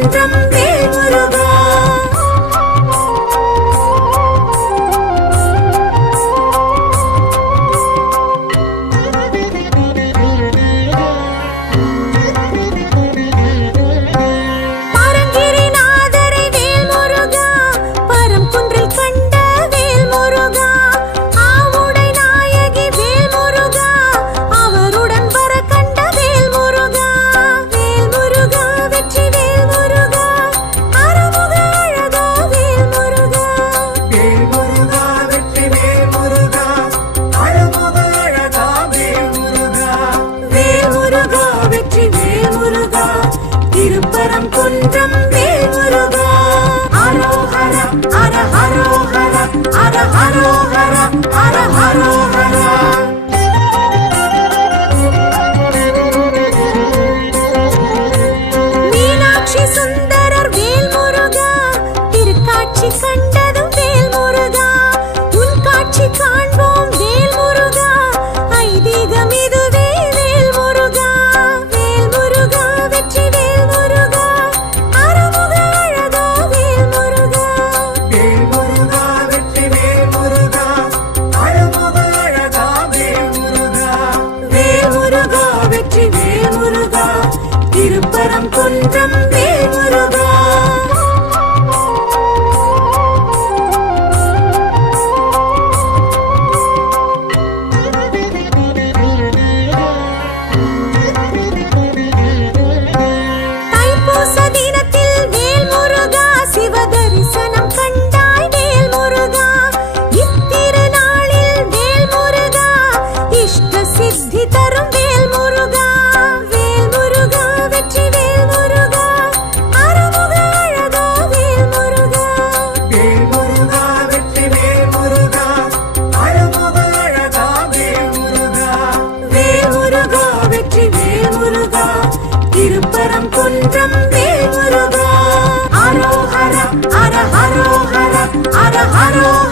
குன்றம் வேல் முருகா. குன்றம் வேல் முருகா. ஹரோஹர ஹர ஹரோஹர ஹர ஹரோஹர ஹர ஹரோஹர. மீனாட்சி சுந்தரர் வேல் முருகா. திருக்காட்சி கண்டதும் வேல் முருகா. உன் காட்சி காண்போம் வேல் முருகா. ஐதீகம் இதுவே வேல் முருகா. வேல் முருகா வெற்றி வேல் முருகா. திருப்பரம் குன்றம் வேல் முருகா. தைப்பூச தினத்தில் வேல் முருகா. சிவ தரிசனம் கண்டாய் வேல் முருகா. இத்திருநாளில் வேல் முருகா. இஷ்ட சித்தி தரும் வேல் முருகா. திருப்பரம் குன்றம் வேல் முருகா. ஹரோஹர ஹர ஹரோஹர ஹர ஹரோஹர.